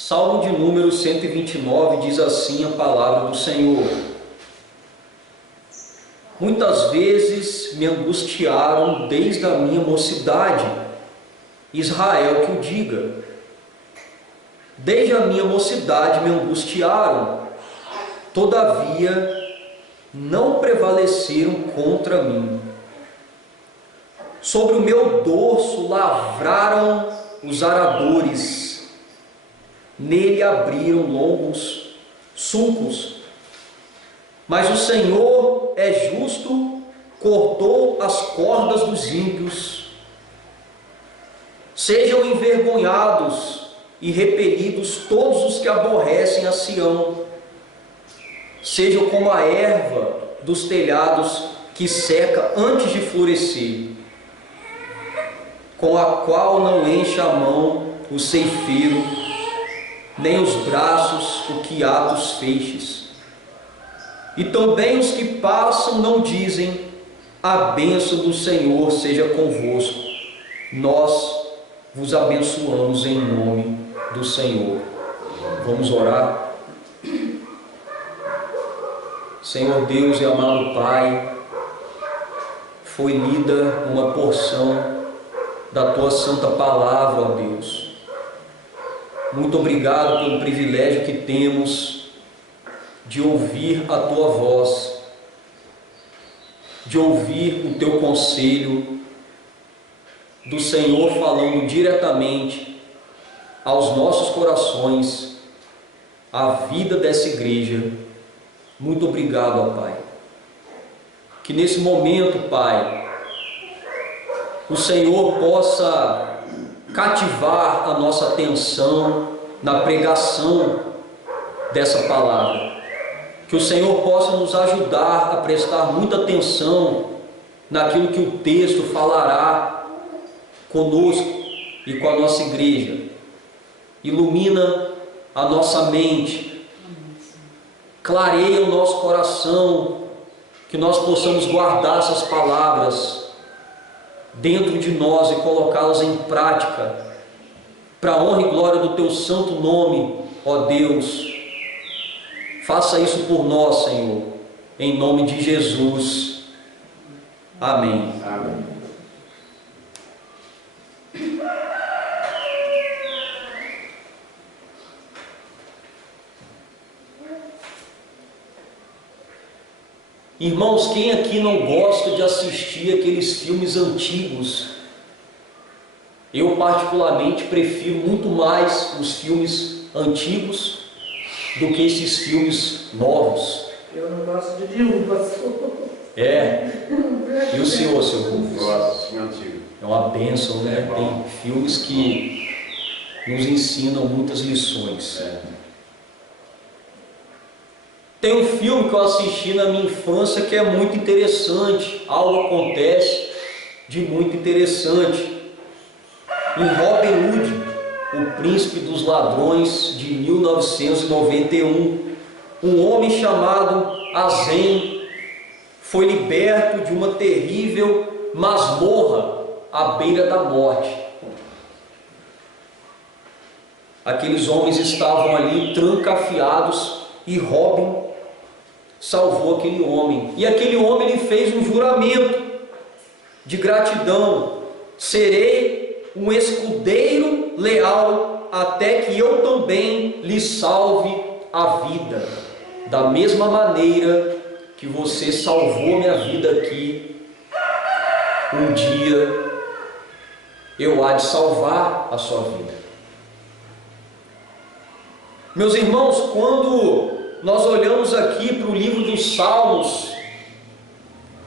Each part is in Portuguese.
Salmo de número 129 diz assim a palavra do Senhor: muitas vezes me angustiaram desde a minha mocidade, Israel que o diga. Desde a minha mocidade me angustiaram, todavia não prevaleceram contra mim. Sobre o meu dorso lavraram os aradores, nele abriram longos sulcos. Mas o Senhor é justo, cortou as cordas dos ímpios. Sejam envergonhados e repelidos todos os que aborrecem a Sião. Sejam como a erva dos telhados que seca antes de florescer, com a qual não enche a mão o ceifeiro, nem os braços o que ata os feixes. E também os que passam não dizem: a bênção do Senhor seja convosco. Nós vos abençoamos em nome do Senhor. Vamos orar. Senhor Deus e amado Pai, foi lida uma porção da Tua santa palavra, ó Deus. Muito obrigado pelo privilégio que temos de ouvir a Tua voz, de ouvir o Teu conselho, do Senhor falando diretamente aos nossos corações, à vida dessa igreja. Muito obrigado, ó Pai. Que nesse momento, Pai, o Senhor possa cativar a nossa atenção na pregação dessa palavra. Que o Senhor possa nos ajudar a prestar muita atenção naquilo que o texto falará conosco e com a nossa igreja. Ilumina a nossa mente, clareia o nosso coração, que nós possamos guardar essas palavras dentro de nós e colocá-las em prática, para a honra e glória do Teu santo nome, ó Deus. Faça isso por nós, Senhor, em nome de Jesus. Amém. Amém. Irmãos, quem aqui não gosta de assistir aqueles filmes antigos? Eu particularmente prefiro muito mais os filmes antigos do que esses filmes novos. Eu não gosto de nenhum, pastor. É. E o senhor, seu Rufus? Gosto, filme antigo. É uma bênção, né? Tem filmes que nos ensinam muitas lições. Tem um filme que eu assisti na minha infância que é muito interessante. Algo acontece de muito interessante. Em Robin Hood, o Príncipe dos Ladrões, de 1991, um homem chamado Azen foi liberto de uma terrível masmorra à beira da morte. Aqueles homens estavam ali trancafiados e Robin salvou aquele homem. E aquele homem ele fez um juramento de gratidão: serei um escudeiro leal até que eu também lhe salve a vida, da mesma maneira que você salvou minha vida aqui, um dia eu há de salvar a sua vida. Meus irmãos, quando nós olhamos aqui para o livro dos Salmos,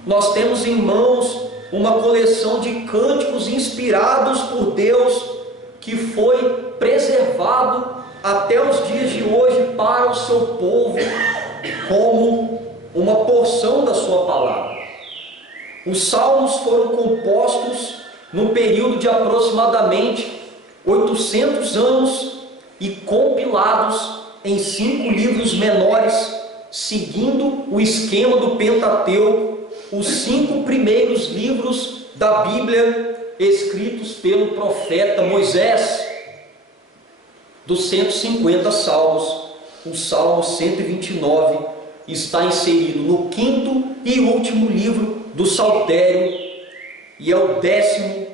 nós temos em mãos uma coleção de cânticos inspirados por Deus, que foi preservado até os dias de hoje para o seu povo, como uma porção da sua palavra. Os Salmos foram compostos num período de aproximadamente 800 anos e compilados em 5 livros menores, seguindo o esquema do Pentateuco, os 5 primeiros livros da Bíblia escritos pelo profeta Moisés. dos 150 salmos, o Salmo 129 está inserido no quinto e último livro do Saltério e é o 10º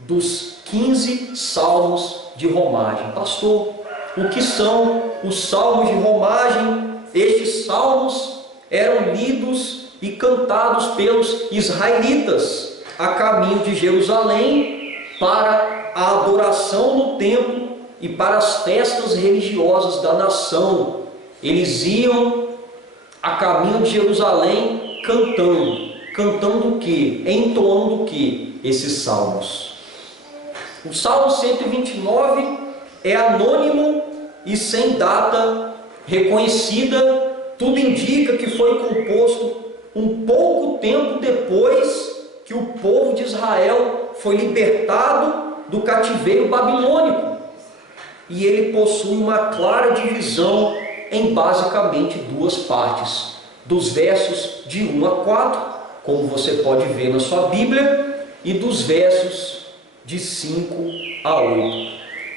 dos 15 salmos de romagem. Pastor, o que são os salmos de romagem? Estes salmos eram lidos e cantados pelos israelitas a caminho de Jerusalém para a adoração no templo e para as festas religiosas da nação. Eles iam a caminho de Jerusalém cantando o quê? Entoando o quê? Esses salmos. O Salmo 129 é anônimo e sem data reconhecida. Tudo indica que foi composto um pouco tempo depois que o povo de Israel foi libertado do cativeiro babilônico. E ele possui uma clara divisão em basicamente duas partes, dos versos de 1 a 4, como você pode ver na sua Bíblia, e dos versos de 5 a 8.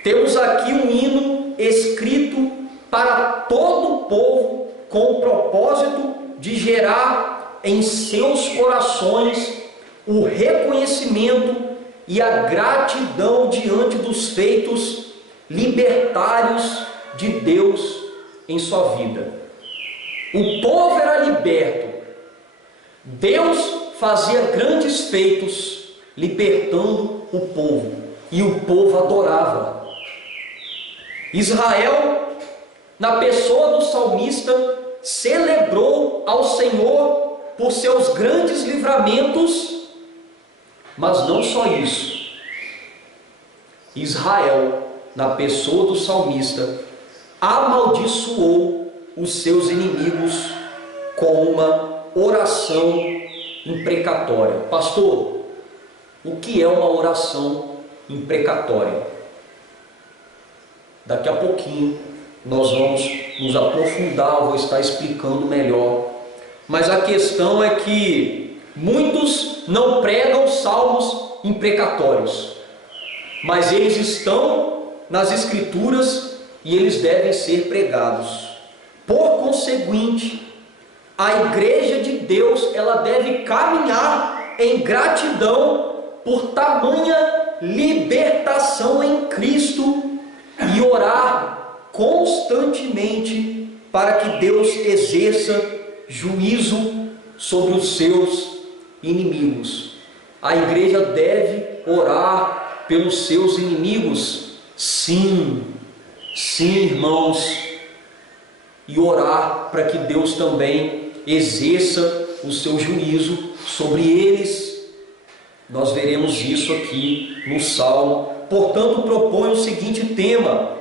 Temos aqui um hino escrito para todo o povo, com o propósito de gerar em seus corações o reconhecimento e a gratidão diante dos feitos libertários de Deus em sua vida. O povo era liberto, Deus fazia grandes feitos libertando o povo, e o povo adorava. Israel, na pessoa do salmista, celebrou ao Senhor por seus grandes livramentos, mas não só isso. Israel, na pessoa do salmista, amaldiçoou os seus inimigos com uma oração imprecatória. Pastor, o que é uma oração imprecatória? Daqui a pouquinho nós vamos nos aprofundar, eu vou estar explicando melhor. Mas a questão é que muitos não pregam salmos imprecatórios, mas eles estão nas Escrituras e eles devem ser pregados. Por conseguinte, a igreja de Deus, ela deve caminhar em gratidão por tamanha libertação em Cristo e orar constantemente para que Deus exerça juízo sobre os seus inimigos. A igreja deve orar pelos seus inimigos, sim, irmãos, e orar para que Deus também exerça o seu juízo sobre eles. Nós veremos isso aqui no Salmo. Portanto, propõe o seguinte tema: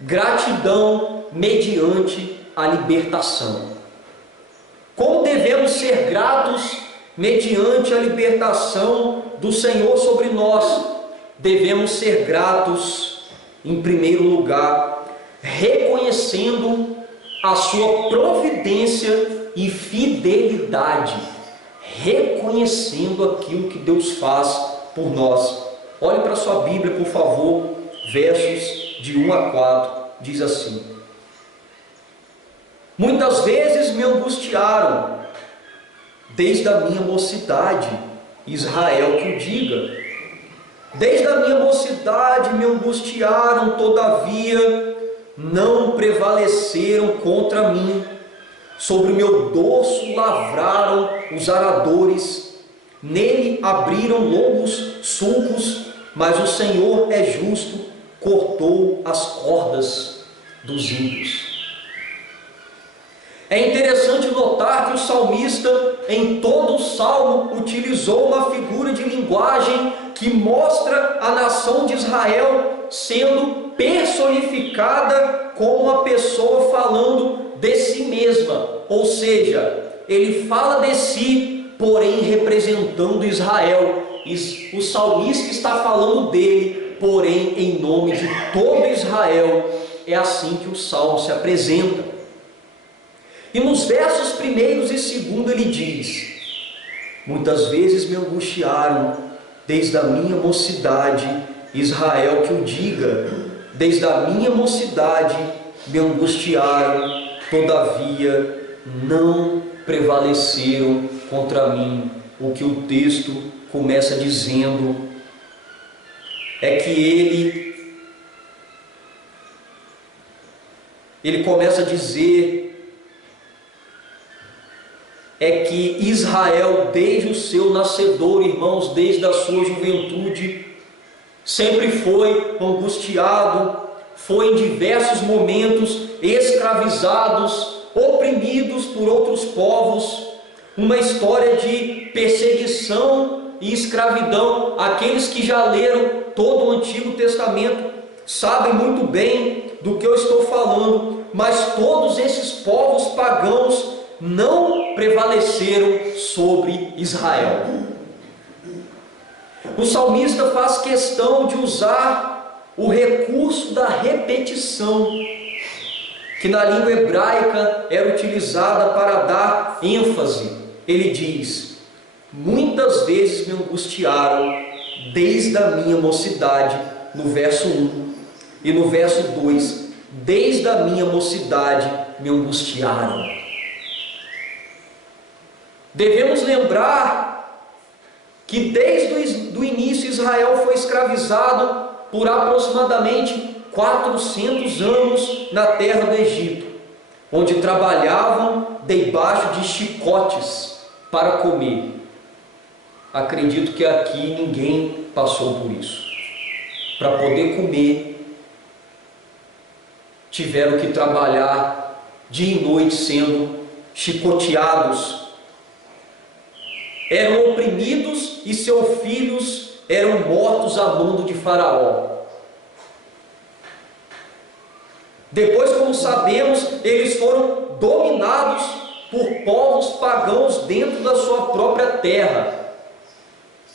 gratidão mediante a libertação. Como devemos ser gratos mediante a libertação do Senhor sobre nós? Devemos ser gratos, em primeiro lugar, reconhecendo a sua providência e fidelidade, reconhecendo aquilo que Deus faz por nós. Olhe para a sua Bíblia, por favor, versos de 1 a 4, diz assim: muitas vezes me angustiaram, desde a minha mocidade, Israel que o diga. Desde a minha mocidade me angustiaram, todavia não prevaleceram contra mim. Sobre o meu dorso lavraram os aradores, nele abriram longos sulcos, mas o Senhor é justo, cortou as cordas dos ímpios. É interessante notar que o salmista, em todo o salmo, utilizou uma figura de linguagem que mostra a nação de Israel sendo personificada como uma pessoa falando de si mesma, ou seja, ele fala de si, porém representando Israel. O salmista está falando dele, porém em nome de todo Israel. É assim que o salmo se apresenta. E nos versos 1º e 2º ele diz: muitas vezes me angustiaram, desde a minha mocidade, Israel que o diga. desde a minha mocidade me angustiaram, todavia não prevaleceram contra mim. O que o texto começa dizendo é que ele começa a dizer que Israel, desde o seu nascedor, irmãos, desde a sua juventude, sempre foi angustiado, foi em diversos momentos escravizados, oprimidos por outros povos, uma história de perseguição e escravidão. Aqueles que já leram todo o Antigo Testamento sabem muito bem do que eu estou falando, mas todos esses povos pagãos não prevaleceram sobre Israel. O salmista faz questão de usar o recurso da repetição, que na língua hebraica era utilizada para dar ênfase. Ele diz: muitas vezes me angustiaram desde a minha mocidade, no verso 1, e no verso 2, desde a minha mocidade me angustiaram. Devemos lembrar que desde o início Israel foi escravizado por aproximadamente 400 anos na terra do Egito, onde trabalhavam debaixo de chicotes para comer. Acredito que aqui ninguém passou por isso. Para poder comer, tiveram que trabalhar dia e noite sendo chicoteados. Eram oprimidos e seus filhos eram mortos a mando de Faraó. Depois, como sabemos, eles foram dominados por povos pagãos dentro da sua própria terra.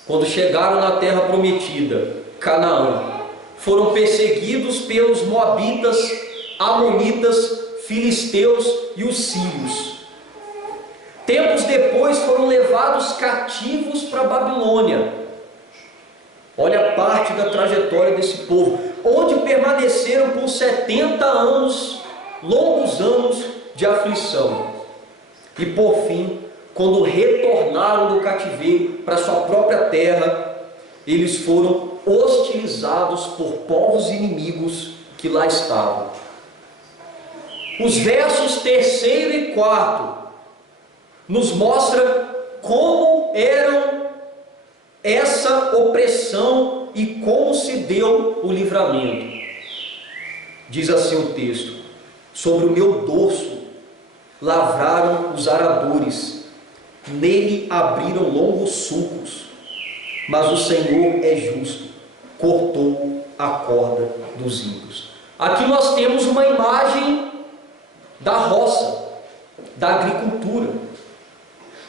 Quando chegaram na terra prometida, Canaã, foram perseguidos pelos moabitas, amonitas, filisteus e os sírios. Tempos depois foram levados cativos para a Babilônia. Olha a parte da trajetória desse povo, onde permaneceram por 70 anos, longos anos de aflição. E por fim, quando retornaram do cativeiro para sua própria terra, eles foram hostilizados por povos inimigos que lá estavam. Os versos 3º e 4 nos mostra como eram essa opressão e como se deu o livramento. Diz assim o texto: sobre o meu dorso lavraram os aradores, nele abriram longos sulcos, mas o Senhor é justo, cortou a corda dos ímpios. Aqui nós temos uma imagem da roça, da agricultura.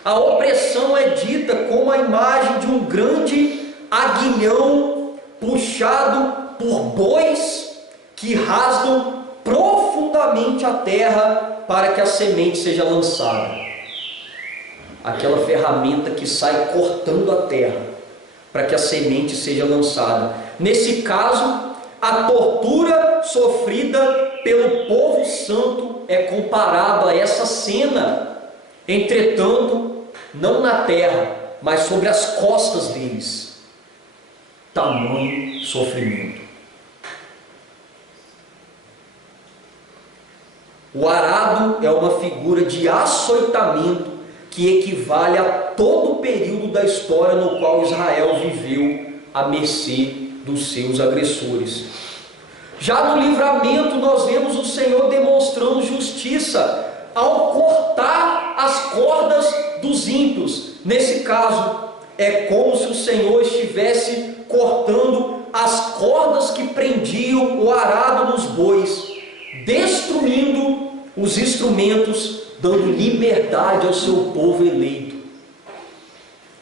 A opressão é dita como a imagem de um grande aguilhão puxado por bois que rasgam profundamente a terra para que a semente seja lançada. Aquela ferramenta que sai cortando a terra para que a semente seja lançada. Nesse caso, a tortura sofrida pelo povo santo é comparado a essa cena. Entretanto, não na terra, mas sobre as costas deles. Tamanho sofrimento. O arado é uma figura de açoitamento que equivale a todo o período da história no qual Israel viveu à mercê dos seus agressores. Já no livramento nós vemos o Senhor demonstrando justiça ao cortar as cordas dos ímpios. Nesse caso, é como se o Senhor estivesse cortando as cordas que prendiam o arado nos bois, destruindo os instrumentos, dando liberdade ao seu povo eleito.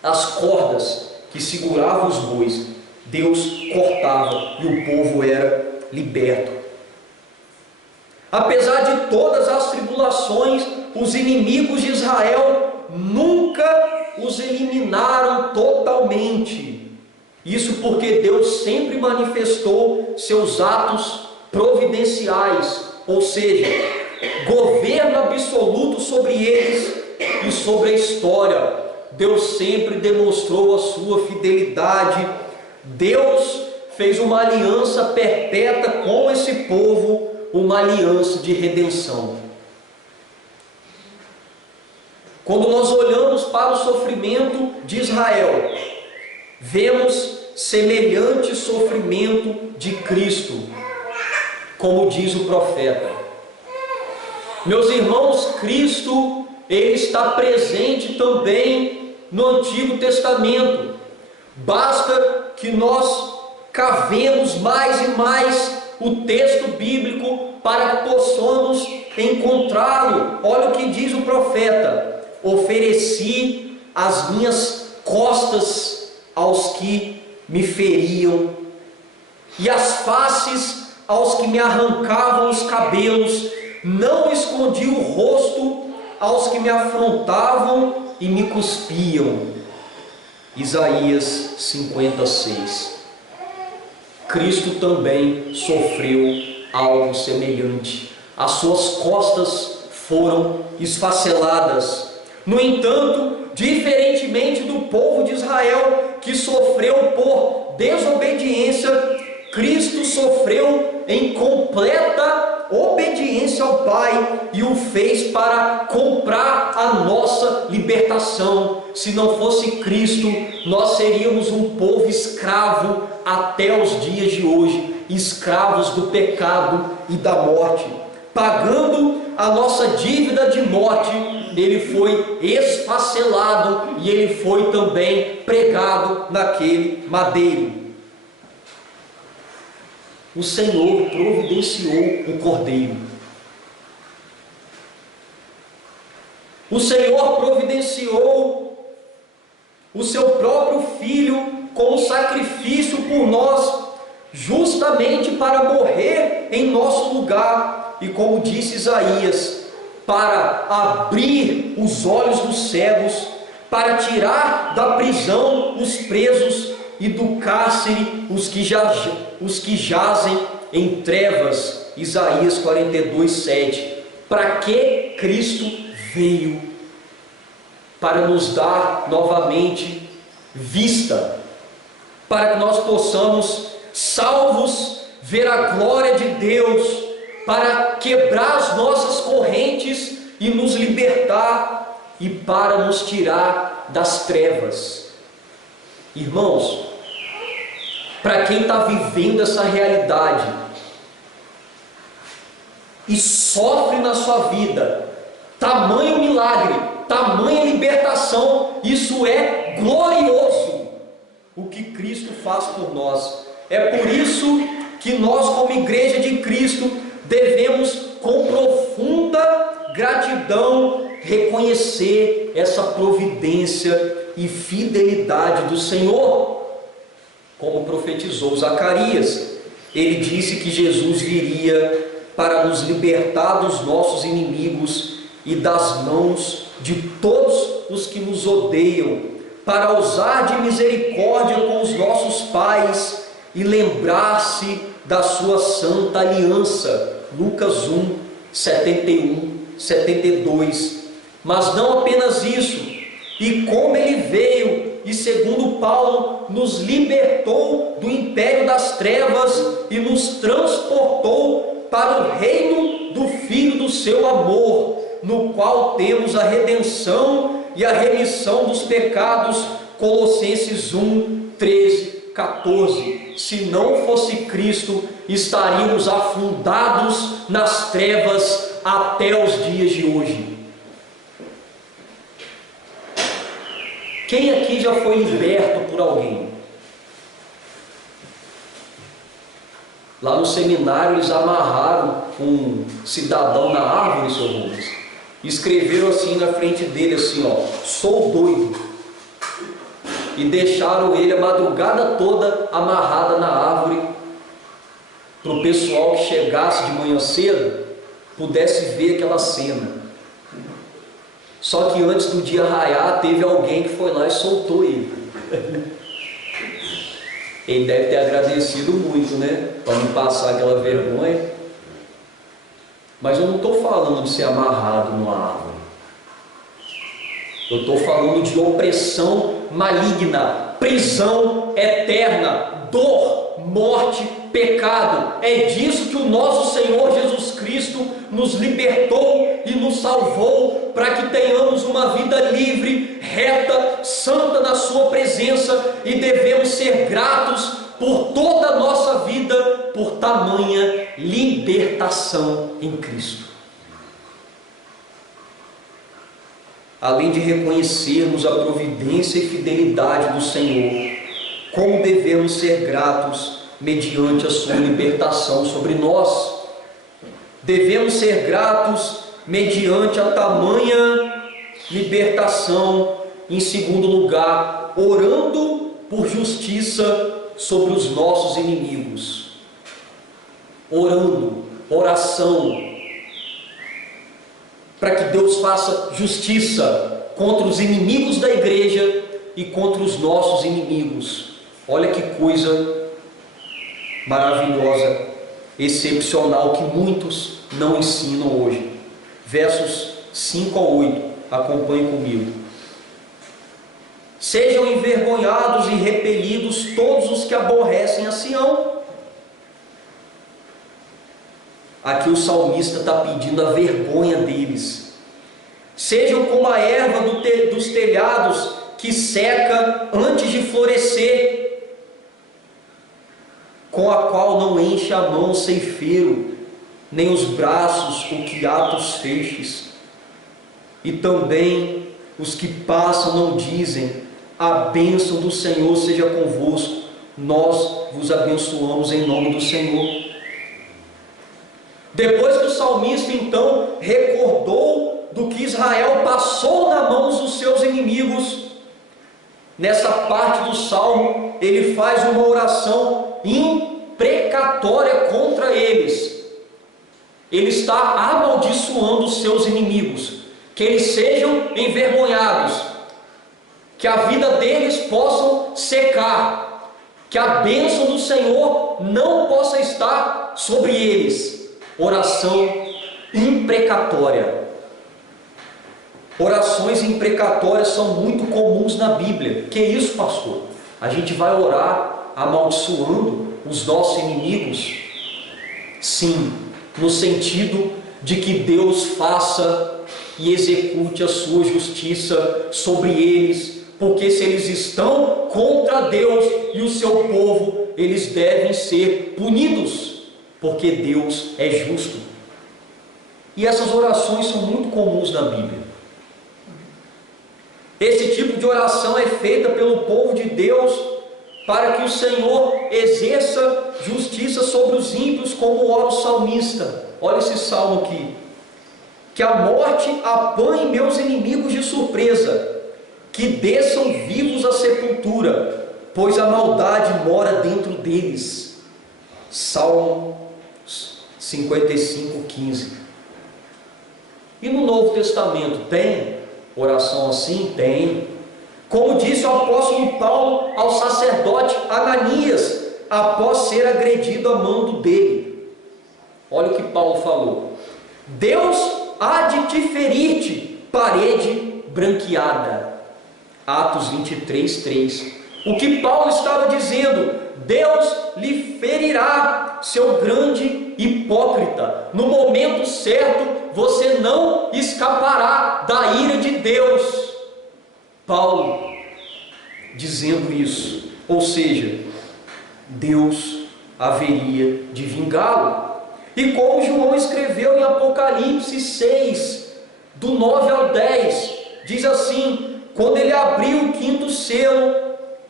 As cordas que seguravam os bois, Deus cortava e o povo era liberto. Apesar de todas as tribulações, os inimigos de Israel nunca os eliminaram totalmente. Isso porque Deus sempre manifestou seus atos providenciais, ou seja, governo absoluto sobre eles e sobre a história. Deus sempre demonstrou a sua fidelidade. Deus fez uma aliança perpétua com esse povo, uma aliança de redenção. Quando nós olhamos para o sofrimento de Israel, vemos semelhante sofrimento de Cristo, como diz o profeta. Meus irmãos, Cristo, Ele está presente também no Antigo Testamento. Basta que nós cavemos mais e mais o texto bíblico para que possamos encontrá-lo. Olha o que diz o profeta: ofereci as minhas costas aos que me feriam, e as faces aos que me arrancavam os cabelos. Não escondi o rosto aos que me afrontavam e me cuspiam. Isaías 56. Cristo também sofreu algo semelhante. As suas costas foram esfaceladas. No entanto, diferentemente do povo de Israel, que sofreu por desobediência, Cristo sofreu em completa obediência ao Pai e o fez para comprar a nossa libertação. Se não fosse Cristo, nós seríamos um povo escravo até os dias de hoje, escravos do pecado e da morte. Pagando a nossa dívida de morte, Ele foi esfacelado e Ele foi também pregado naquele madeiro. O Senhor providenciou o Cordeiro. O Senhor providenciou o seu próprio Filho como sacrifício por nós, justamente para morrer em nosso lugar. E como disse Isaías, para abrir os olhos dos cegos, para tirar da prisão os presos e do cárcere os que jazem em trevas. Isaías 42:7. Para que Cristo veio? Para nos dar novamente vista, para que nós possamos, salvos, ver a glória de Deus, para quebrar as nossas correntes e nos libertar, e para nos tirar das trevas. Irmãos, para quem está vivendo essa realidade e sofre na sua vida, tamanho milagre, tamanha libertação, isso é glorioso, o que Cristo faz por nós. É por isso que nós, como Igreja de Cristo, devemos com profunda gratidão reconhecer essa providência e fidelidade do Senhor. Como profetizou Zacarias, ele disse que Jesus viria para nos libertar dos nossos inimigos e das mãos de todos os que nos odeiam, para usar de misericórdia com os nossos pais e lembrar-se da sua santa aliança. Lucas 1, 71, 72. Mas não apenas isso, e como ele veio e, segundo Paulo, nos libertou do império das trevas e nos transportou para o reino do Filho do seu amor, no qual temos a redenção e a remissão dos pecados. Colossenses 1, 13, 14. Se não fosse Cristo, estaríamos afundados nas trevas até os dias de hoje. Quem aqui já foi liberto por alguém? Lá no seminário eles amarraram um cidadão na árvore, seu Rubens. Escreveram assim na frente dele, assim, ó: sou doido. E deixaram ele a madrugada toda amarrada na árvore, para o pessoal que chegasse de manhã cedo pudesse ver aquela cena. Só que antes do dia raiar, teve alguém que foi lá e soltou ele. Ele deve ter agradecido muito, né? Para não passar aquela vergonha. Mas eu não estou falando de ser amarrado numa árvore. Eu estou falando de opressão maligna, prisão eterna, dor, morte, pecado. É disso que o nosso Senhor Jesus Cristo nos libertou e nos salvou, para que tenhamos uma vida livre, reta, santa na sua presença, e devemos ser gratos por toda a nossa vida, por tamanha libertação em Cristo. Além de reconhecermos a providência e fidelidade do Senhor, como devemos ser gratos mediante a sua libertação sobre nós? Devemos ser gratos mediante a tamanha libertação. Em segundo lugar, orando por justiça sobre os nossos inimigos. Orando, oração, para que Deus faça justiça contra os inimigos da igreja e contra os nossos inimigos. Olha que coisa maravilhosa, excepcional, que muitos não ensinam hoje. Versos 5 a 8, acompanhe comigo. Sejam envergonhados e repelidos todos os que aborrecem a Sião. Aqui o salmista está pedindo a vergonha deles. Sejam como a erva dos telhados, que seca antes de florescer, com a qual não enche a mão o ceifeiro, nem os braços o que ata os feixes. E também os que passam não dizem: a bênção do Senhor seja convosco, nós vos abençoamos em nome do Senhor. Depois que o salmista então recordou do que Israel passou na mão dos seus inimigos, nessa parte do salmo ele faz uma oração imprecatória contra eles. Ele está amaldiçoando os seus inimigos, que eles sejam envergonhados, que a vida deles possa secar, que a bênção do Senhor não possa estar sobre eles. Oração imprecatória. Orações imprecatórias são muito comuns na Bíblia. Que isso, pastor? A gente vai orar amaldiçoando os nossos inimigos? Sim, no sentido de que Deus faça e execute a sua justiça sobre eles, porque se eles estão contra Deus e o seu povo, eles devem ser punidos, porque Deus é justo. E essas orações são muito comuns na Bíblia. Esse tipo de oração é feita pelo povo de Deus para que o Senhor exerça justiça sobre os ímpios, como ora o salmista. Olha esse salmo aqui: que a morte apanhe meus inimigos de surpresa, que desçam vivos à sepultura, pois a maldade mora dentro deles. Salmo 55:15. E no Novo Testamento tem oração assim? Tem. Como disse o apóstolo Paulo ao sacerdote Ananias, após ser agredido a mando dele. Olha o que Paulo falou: Deus há de te ferir-te, parede branqueada. Atos 23:3. O que Paulo estava dizendo? Deus lhe ferirá, seu grande hipócrita. No momento certo, você não escapará da ira de Deus. Paulo dizendo isso, ou seja, Deus haveria de vingá-lo. E como João escreveu em Apocalipse 6, do 9 ao 10, diz assim: quando ele abriu o quinto selo,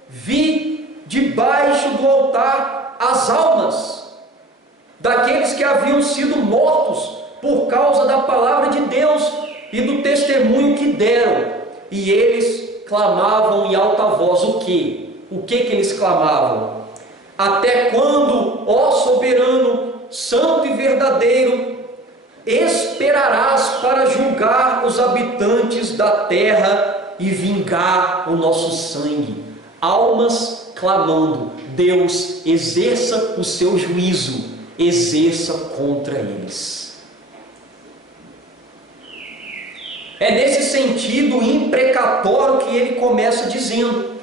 vi debaixo do altar as almas daqueles que haviam sido mortos por causa da palavra de Deus e do testemunho que deram, e eles clamavam em alta voz. O que eles clamavam? Até quando, ó soberano, santo e verdadeiro, esperarás para julgar os habitantes da terra e vingar o nosso sangue? Almas clamando: Deus, exerça o seu juízo, exerça contra eles. É nesse sentido imprecatório que ele começa dizendo: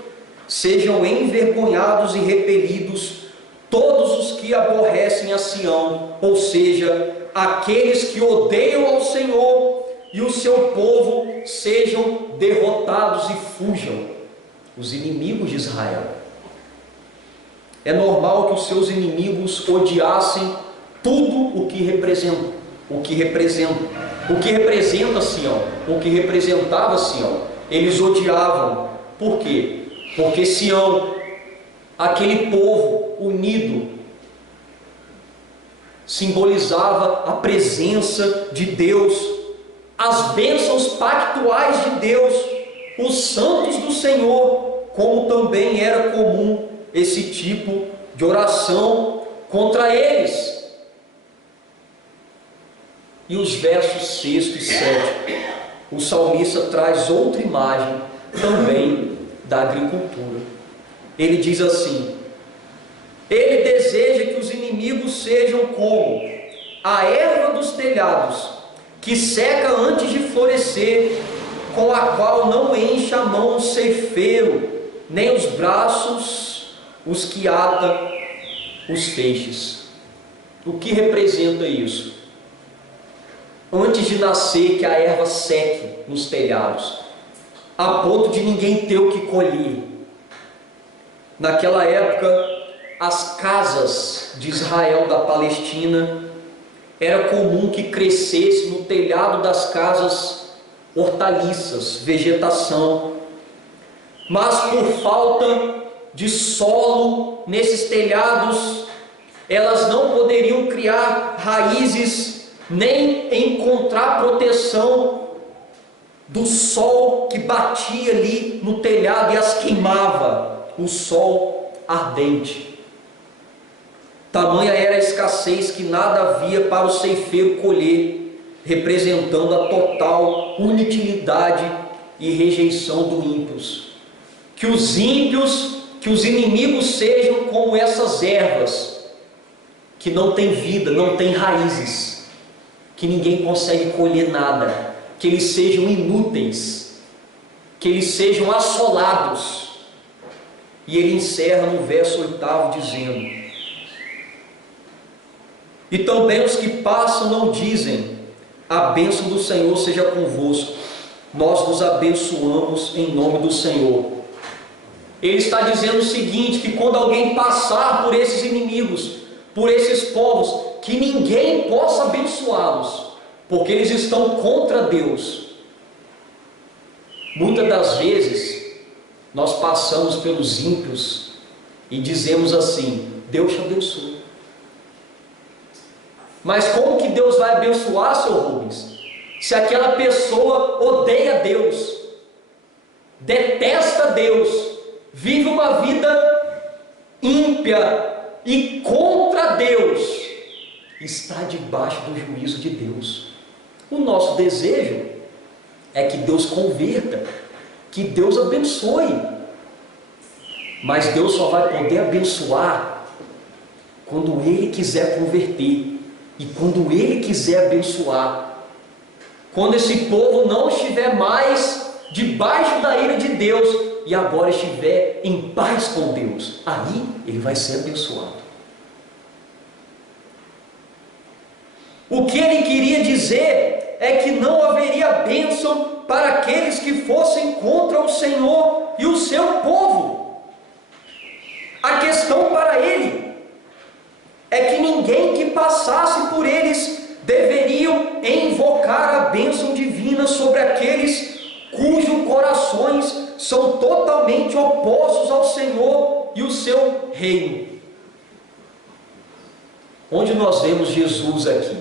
sejam envergonhados e repelidos todos os que aborrecem a Sião, ou seja, aqueles que odeiam ao Senhor, e o seu povo sejam derrotados e fujam, os inimigos de Israel. É normal que os seus inimigos odiassem tudo o que representa Sião, o que representava Sião. Eles odiavam. Por quê? Porque Sião, aquele povo unido, simbolizava a presença de Deus, as bênçãos pactuais de Deus, os santos do Senhor, como também era comum esse tipo de oração contra eles. E os versos 6 e 7, o salmista traz outra imagem também da agricultura. Ele diz assim: ele deseja que os inimigos sejam como a erva dos telhados, que seca antes de florescer, com a qual não enche a mão o ceifeiro, nem os braços os que ata os feixes. O que representa isso? Antes de nascer, que a erva seque nos telhados, a ponto de ninguém ter o que colher. Naquela época, as casas de Israel da Palestina, era comum que crescesse no telhado das casas hortaliças, vegetação, mas por falta de solo nesses telhados, elas não poderiam criar raízes, nem encontrar proteção do sol que batia ali no telhado e as queimava, o sol ardente. Tamanha era a escassez que nada havia para o ceifeiro colher, representando a total inutilidade e rejeição do ímpios. Que os ímpios, que os inimigos sejam como essas ervas, que não têm vida, não têm raízes, que ninguém consegue colher nada, que eles sejam inúteis, que eles sejam assolados. E ele encerra no verso 8 dizendo: e também os que passam não dizem: a bênção do Senhor seja convosco, nós vos abençoamos em nome do Senhor. Ele está dizendo o seguinte: que quando alguém passar por esses inimigos, por esses povos, que ninguém possa abençoá-los, porque eles estão contra Deus. Muitas das vezes nós passamos pelos ímpios e dizemos assim: Deus te abençoe. Mas como que Deus vai abençoar, seu Rubens, se aquela pessoa odeia Deus, detesta Deus, vive uma vida ímpia e contra Deus, está debaixo do juízo de Deus? O nosso desejo é que Deus converta, que Deus abençoe, mas Deus só vai poder abençoar quando Ele quiser converter, e quando Ele quiser abençoar, quando esse povo não estiver mais debaixo da ira de Deus, e agora estiver em paz com Deus, aí ele vai ser abençoado. O que ele queria dizer é que não haveria bênção para aqueles que fossem contra o Senhor e o seu povo. A questão para ele é que ninguém que passasse por eles deveriam invocar a bênção divina sobre aqueles cujos corações são totalmente opostos ao Senhor e o seu reino. Onde nós vemos Jesus aqui?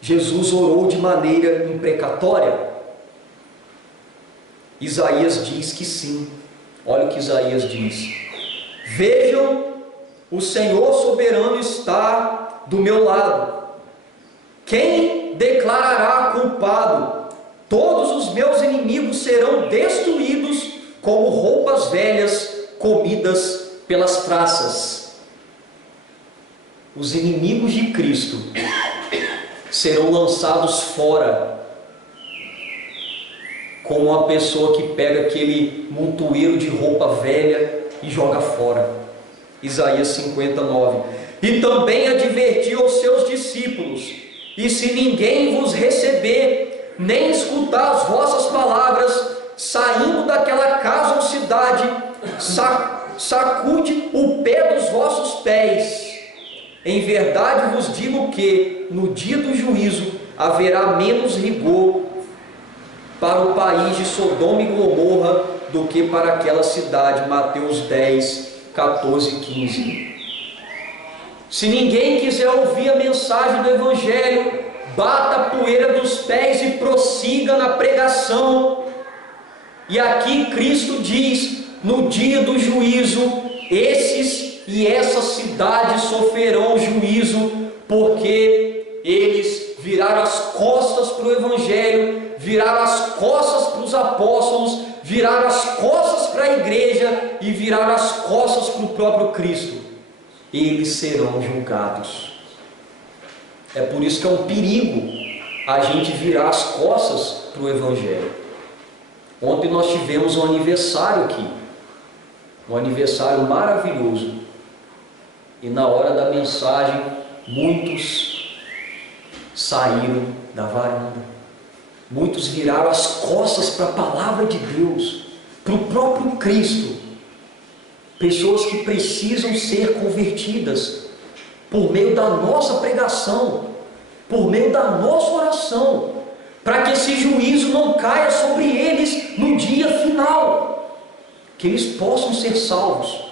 Jesus orou de maneira imprecatória? Isaías diz que sim. Olha o que Isaías diz: vejam, o Senhor soberano está do meu lado. Quem declarará culpado? Todos os meus inimigos serão destruídos como roupas velhas comidas pelas traças. Os inimigos de Cristo serão lançados fora, como uma pessoa que pega aquele montoeiro de roupa velha e joga fora. Isaías 59. E também advertiu aos seus discípulos: e se ninguém vos receber, nem escutar as vossas palavras, saindo daquela casa ou cidade, sacude o pé dos vossos pés. Em verdade vos digo que, no dia do juízo, haverá menos rigor para o país de Sodoma e Gomorra do que para aquela cidade. Mateus 10, 14 e 15. Se ninguém quiser ouvir a mensagem do Evangelho, bata a poeira dos pés e prossiga na pregação. E aqui Cristo diz: no dia do juízo, esses e essas cidades sofrerão juízo, porque eles viraram as costas para o Evangelho, viraram as costas para os apóstolos, viraram as costas para a igreja e viraram as costas para o próprio Cristo. Eles serão julgados. É por isso que é um perigo a gente virar as costas para o Evangelho. Ontem nós tivemos um aniversário aqui, um aniversário maravilhoso, e na hora da mensagem muitos saíram da varanda, muitos viraram as costas para a palavra de Deus, para o próprio Cristo. Pessoas que precisam ser convertidas por meio da nossa pregação, por meio da nossa oração, para que esse juízo não caia sobre eles no dia final, que eles possam ser salvos.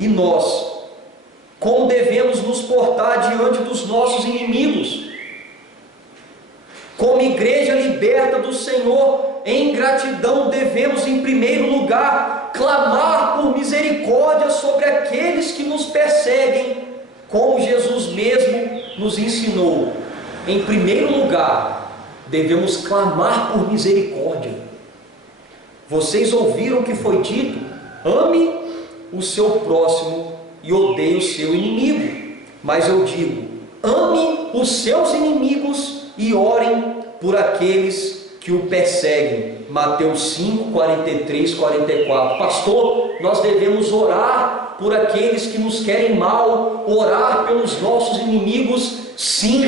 E nós, como devemos nos portar diante dos nossos inimigos? Como igreja liberta do Senhor, em gratidão devemos, em primeiro lugar, clamar por misericórdia sobre aqueles que nos perseguem, como Jesus mesmo nos ensinou. Em primeiro lugar, devemos clamar por misericórdia. Vocês ouviram o que foi dito? Ame o seu próximo e odeie o seu inimigo. Mas eu digo, ame os seus inimigos e orem por aqueles que o perseguem. Mateus 5, 43, 44. Pastor, nós devemos orar por aqueles que nos querem mal, orar pelos nossos inimigos. Sim,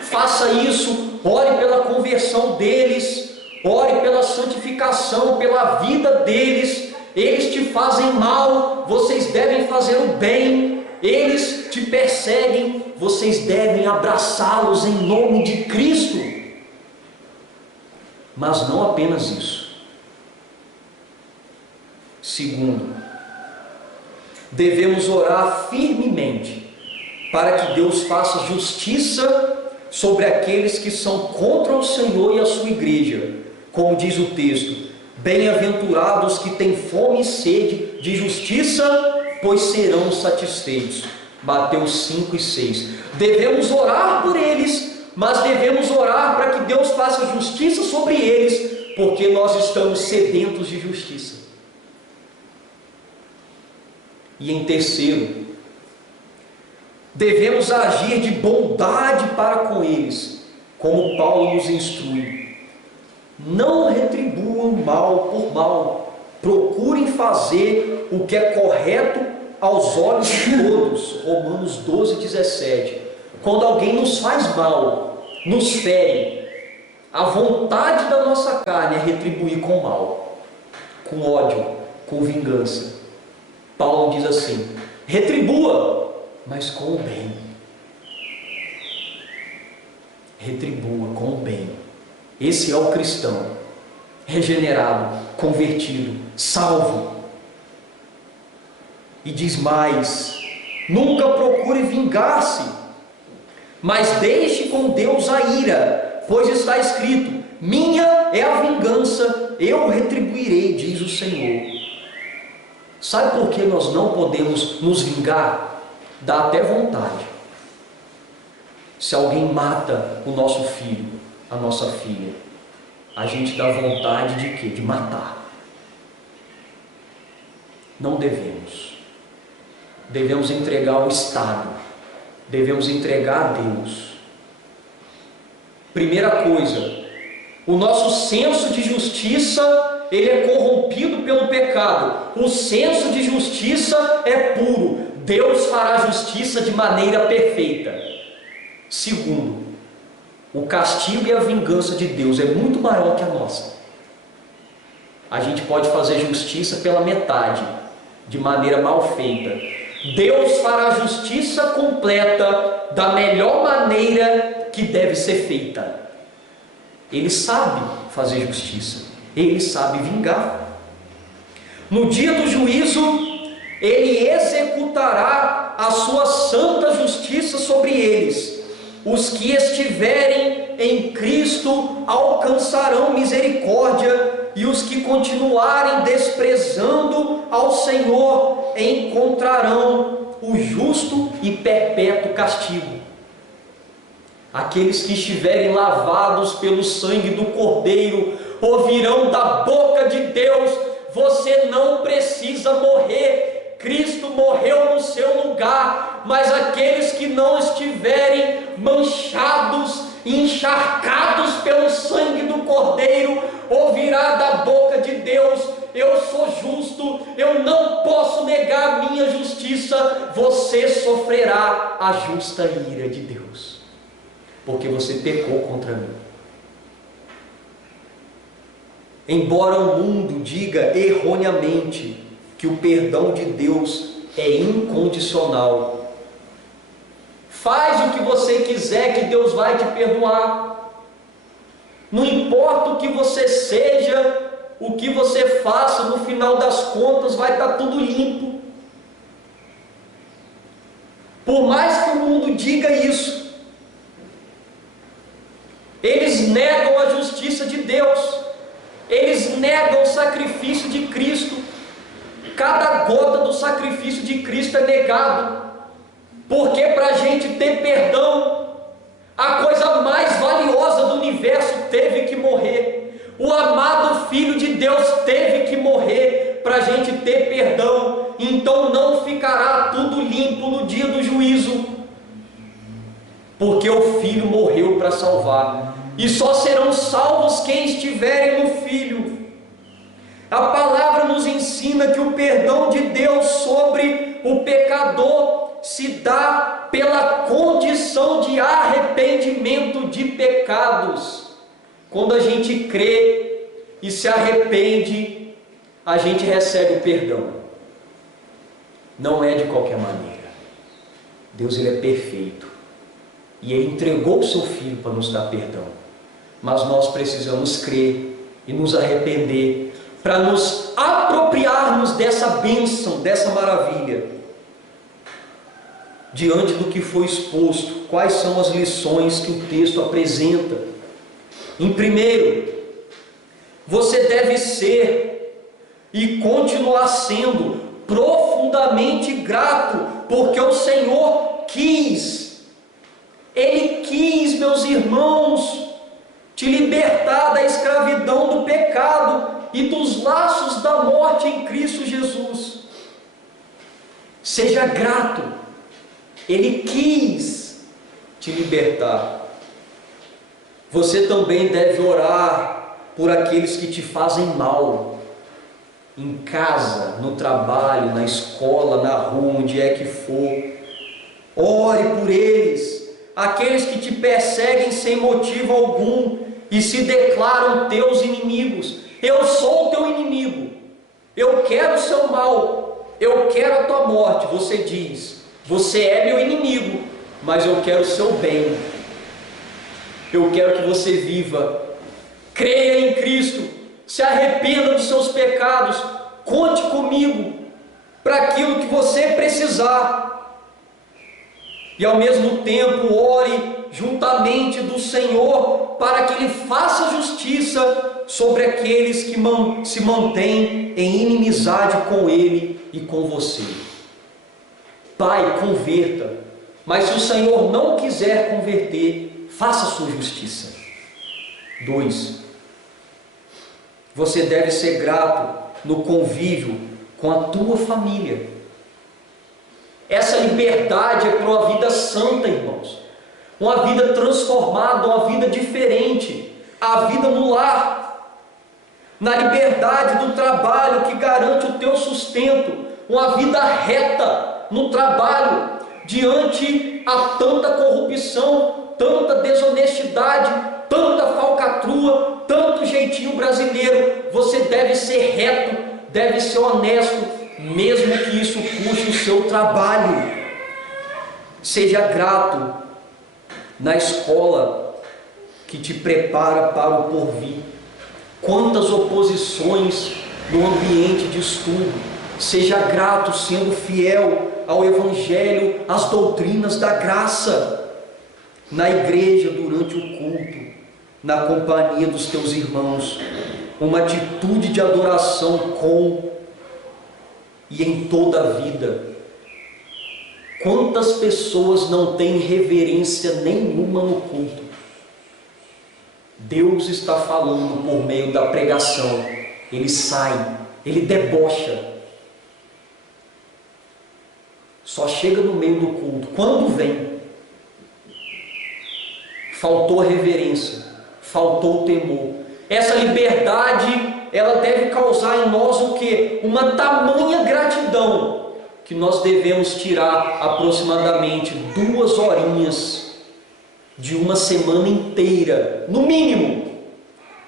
faça isso. Ore pela conversão deles, ore pela santificação, pela vida deles. Eles te fazem mal, vocês devem fazer o bem. Eles te perseguem, vocês devem abraçá-los em nome de Cristo. Mas não apenas isso. Segundo, devemos orar firmemente para que Deus faça justiça sobre aqueles que são contra o Senhor e a sua igreja. Como diz o texto: bem-aventurados que têm fome e sede de justiça, pois serão satisfeitos. Mateus 5 e 6. Devemos orar por eles, mas devemos orar para que Deus faça justiça sobre eles, porque nós estamos sedentos de justiça. E em terceiro, devemos agir de bondade para com eles, como Paulo nos instrui. Não retribuam mal por mal, procurem fazer o que é correto aos olhos de todos. Romanos 12, 17. Quando alguém nos faz mal, nos fere, a vontade da nossa carne é retribuir com mal, com ódio, com vingança. Paulo diz assim: retribua, mas com o bem. Retribua com o bem. Esse é o cristão regenerado, convertido, salvo. E diz mais: nunca procure vingar-se, mas deixe com Deus a ira, pois está escrito: minha é a vingança, eu retribuirei, diz o Senhor. Sabe por que nós não podemos nos vingar? Dá até vontade. Se alguém mata o nosso filho, a nossa filha, a gente dá vontade de quê? De matar. Não devemos. Devemos entregar ao Estado. Devemos entregar a Deus. Primeira coisa, o nosso senso de justiça, ele é corrompido pelo pecado. O senso de justiça é puro. Deus fará justiça de maneira perfeita. Segundo, o castigo e a vingança de Deus é muito maior que a nossa. A gente pode fazer justiça pela metade, de maneira mal feita. Deus fará justiça completa da melhor maneira que deve ser feita. Ele sabe fazer justiça, Ele sabe vingar. No dia do juízo, Ele executará a sua santa justiça sobre eles. Os que estiverem em Cristo alcançarão misericórdia, e os que continuarem desprezando ao Senhor encontrarão o justo e perpétuo castigo. Aqueles que estiverem lavados pelo sangue do Cordeiro ouvirão da boca de Deus: você não precisa morrer, Cristo morreu no seu lugar. Mas aqueles que não estiverem manchados, encharcados pelo sangue do Cordeiro, ouvirá da boca de Deus: eu sou justo, eu não posso negar a minha justiça. Você sofrerá a justa ira de Deus, porque você pecou contra mim. Embora o mundo diga erroneamente que o perdão de Deus é incondicional, faz o que você quiser que Deus vai te perdoar. Não importa o que você seja, o que você faça, no final das contas vai estar tudo limpo. Por mais que o mundo diga isso, eles negam a justiça de Deus, eles negam o sacrifício de Cristo. Cada gota do sacrifício de Cristo é negado, porque para a gente ter perdão, a coisa mais valiosa do universo teve que morrer. O amado Filho de Deus teve que morrer para a gente ter perdão. Então não ficará tudo limpo no dia do juízo, porque o Filho morreu para salvar, e só serão salvos quem estiverem no Filho. A palavra nos ensina que o perdão de Deus sobre o pecador se dá pela condição de arrependimento de pecados. Quando a gente crê e se arrepende, a gente recebe o perdão. Não é de qualquer maneira. Deus, ele é perfeito, e Ele entregou o seu Filho para nos dar perdão. Mas nós precisamos crer e nos arrepender para nos apropriarmos dessa bênção, dessa maravilha. Diante do que foi exposto, quais são as lições que o texto apresenta? Em primeiro, você deve ser e continuar sendo profundamente grato, porque o Senhor quis. Ele quis, meus irmãos, te libertar da escravidão do pecado e dos laços da morte em Cristo Jesus. Seja grato. Ele quis te libertar. Você também deve orar por aqueles que te fazem mal, em casa, no trabalho, na escola, na rua, onde é que for. Ore por eles, aqueles que te perseguem sem motivo algum e se declaram teus inimigos. Eu sou o teu inimigo, eu quero o seu mal, eu quero a tua morte. Você diz: você é meu inimigo, mas eu quero o seu bem. Eu quero que você viva, creia em Cristo, se arrependa dos seus pecados, conte comigo para aquilo que você precisar. E ao mesmo tempo ore juntamente do Senhor para que Ele faça justiça sobre aqueles que se mantêm em inimizade com Ele e com você. Pai, converta, mas se o Senhor não quiser converter, faça a sua justiça. 2. Você deve ser grato no convívio com a tua família. Essa liberdade é para uma vida santa, irmãos. Uma vida transformada, uma vida diferente. A vida no lar. Na liberdade do trabalho que garante o teu sustento. Uma vida reta no trabalho, diante a tanta corrupção, tanta desonestidade, tanta falcatrua, tanto jeitinho brasileiro. Você deve ser reto, deve ser honesto, mesmo que isso custe o seu trabalho. Seja grato na escola que te prepara para o porvir. Quantas oposições no ambiente de estudo. Seja grato sendo fiel ao Evangelho, às doutrinas da graça. Na igreja, durante o culto, na companhia dos teus irmãos, uma atitude de adoração com e em toda a vida. Quantas pessoas não têm reverência nenhuma no culto? Deus está falando por meio da pregação. Ele sai, ele debocha. Só chega no meio do culto. Quando vem, faltou a reverência, faltou o temor. Essa liberdade, ela deve causar em nós o quê? Uma tamanha gratidão, que nós devemos tirar aproximadamente 2 horinhas de uma semana inteira, no mínimo,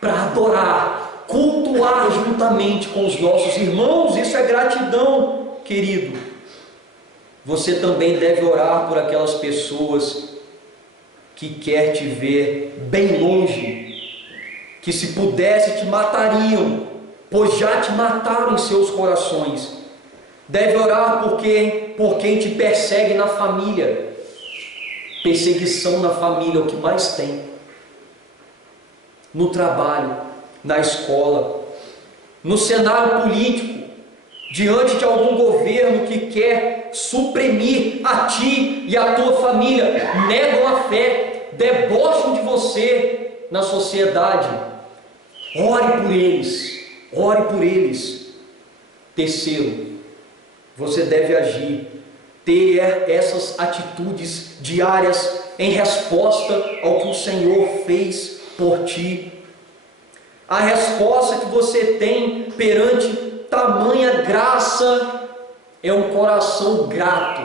para adorar, cultuar juntamente com os nossos irmãos. Isso é gratidão, querido. Você também deve orar por aquelas pessoas que quer te ver bem longe, que se pudesse te matariam, pois já te mataram em seus corações. Deve orar por quem te persegue na família. Perseguição na família é o que mais tem. No trabalho, na escola, no cenário político, diante de algum governo que quer suprimir a ti e a tua família, negam a fé, debocham de você na sociedade. Ore por eles, ore por eles. Terceiro, você deve agir, ter essas atitudes diárias em resposta ao que o Senhor fez por ti. A resposta que você tem perante tamanha graça é um coração grato,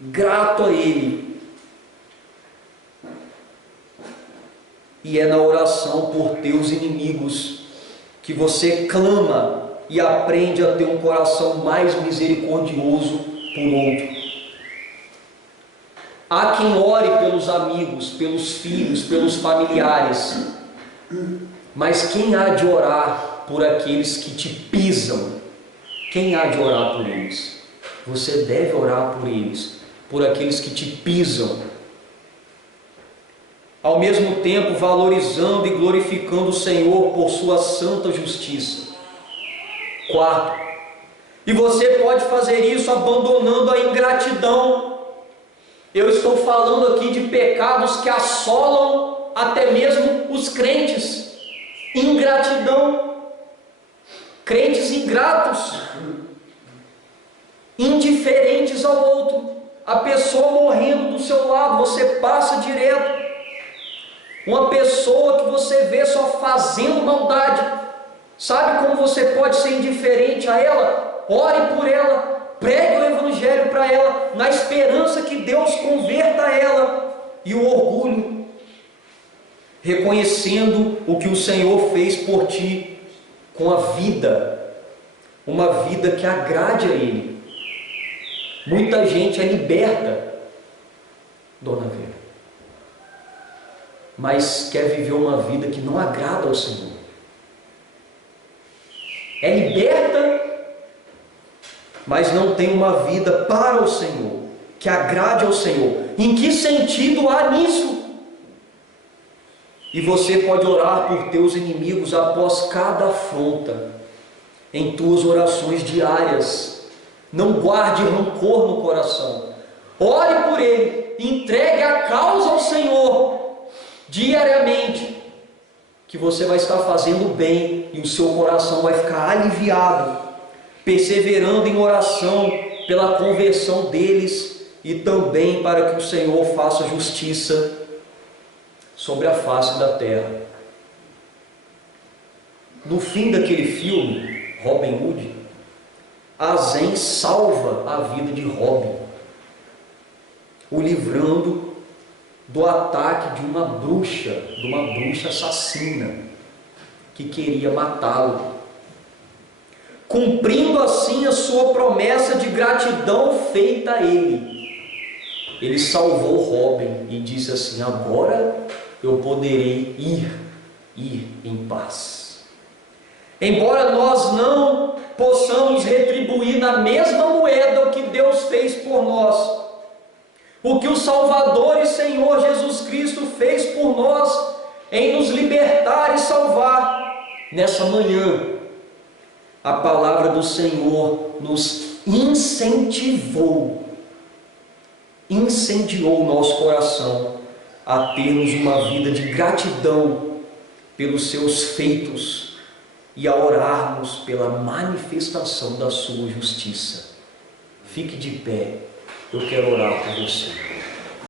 grato a Ele. E é na oração por teus inimigos que você clama e aprende a ter um coração mais misericordioso por outro. Há quem ore pelos amigos, pelos filhos, pelos familiares, mas quem há de orar por aqueles que te pisam? Quem há de orar por eles? Você deve orar por eles, por aqueles que te pisam, ao mesmo tempo valorizando e glorificando o Senhor por sua santa justiça. Quarto, e você pode fazer isso abandonando a ingratidão. Eu estou falando aqui de pecados que assolam até mesmo os crentes. Ingratidão, crentes ingratos, indiferentes ao outro, a pessoa morrendo do seu lado, você passa direto. Uma pessoa que você vê só fazendo maldade, sabe como você pode ser indiferente a ela? Ore por ela, pregue o Evangelho para ela, na esperança que Deus converta ela. E o orgulho, reconhecendo o que o Senhor fez por ti com a vida, uma vida que agrade a Ele. Muita gente é liberta, Dona Vera, mas quer viver uma vida que não agrada ao Senhor. É liberta, mas não tem uma vida para o Senhor, que agrade ao Senhor. Em que sentido há nisso? E você pode orar por teus inimigos após cada afronta, em tuas orações diárias. Não guarde rancor no coração. Ore por ele, entregue a causa ao Senhor diariamente. que você vai estar fazendo bem e o seu coração vai ficar aliviado, perseverando em oração pela conversão deles e também para que o Senhor faça justiça sobre a face da terra. No fim daquele filme, Robin Hood, a Zen salva a vida de Robin, o livrando do ataque de uma bruxa assassina que queria matá-lo, cumprindo assim a sua promessa de gratidão feita a ele. Ele salvou Robin e disse assim: agora eu poderei ir em paz. Embora nós não possamos retribuir na mesma moeda o que Deus fez por nós, o que o Salvador e Senhor Jesus Cristo fez por nós em nos libertar e salvar, nessa manhã a palavra do Senhor nos incendiou o nosso coração a termos uma vida de gratidão pelos seus feitos e a orarmos pela manifestação da sua justiça. Fique de pé, eu quero orar por você.